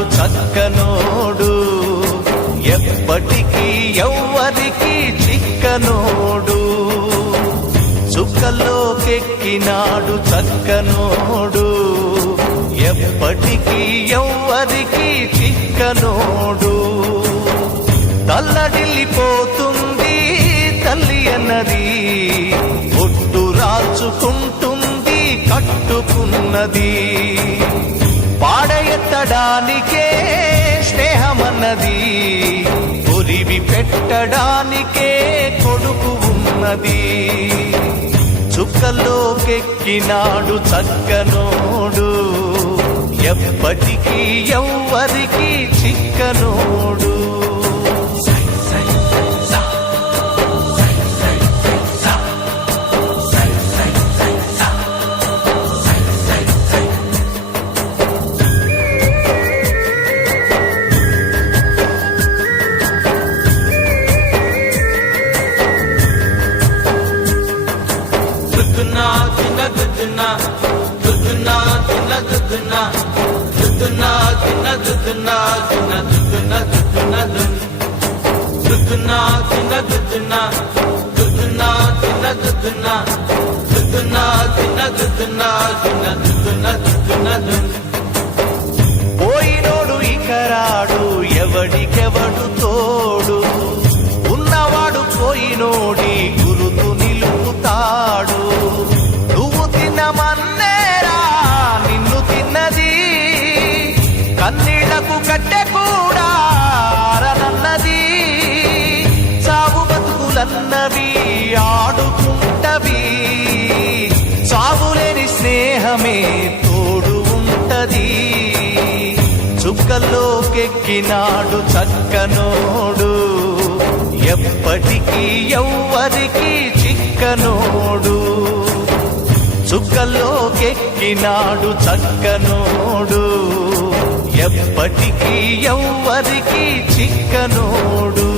చిక్కినాడు చక్కనోడు, ఎప్పటికీ ఎవ్వరికి చిక్కనోడు. చుక్కల్లోకెక్కినాడు చక్కనోడు, ఎప్పటికీ ఎవ్వరికి చిక్కనోడు. తల్లడిల్లిపోతుంది తల్లి అన్నది, ఒట్టు రాచుకుంటుంది కట్టుకున్నది. పాడెత్తడానికే స్నేహమన్నది, కొరివి పెట్టడానికే కొడుకు ఉన్నది. చుక్కల్లోకెక్కినాడు చక్కనోడు, ఎప్పటికీ ఎవ్వరికి చిక్కనోడు. పోయినోడు ఇకరాడు, ఎవడికెవడు తోడు. ఉన్నవాడు పోయినోడి గురుతు నిలుపుతాడు. నువ్వు తిన్నమన్నేరా నిన్ను తిన్నది, కన్నీళ్లకు కట్టె కూడా ఆరనన్నది. చావు బతుకులన్నవి ఆడుకుంటవి, చావులేని స్నేహమే తోడు ఉంటది. చుక్కల్లోకెక్కినాడు చక్కనోడు, ఎప్పటికీ ఎవ్వరికి చిక్కనోడు. చుక్కల్లోకెక్కినాడు చక్కనోడు, ఎప్పటికీ ఎవ్వరికి చిక్కనోడు.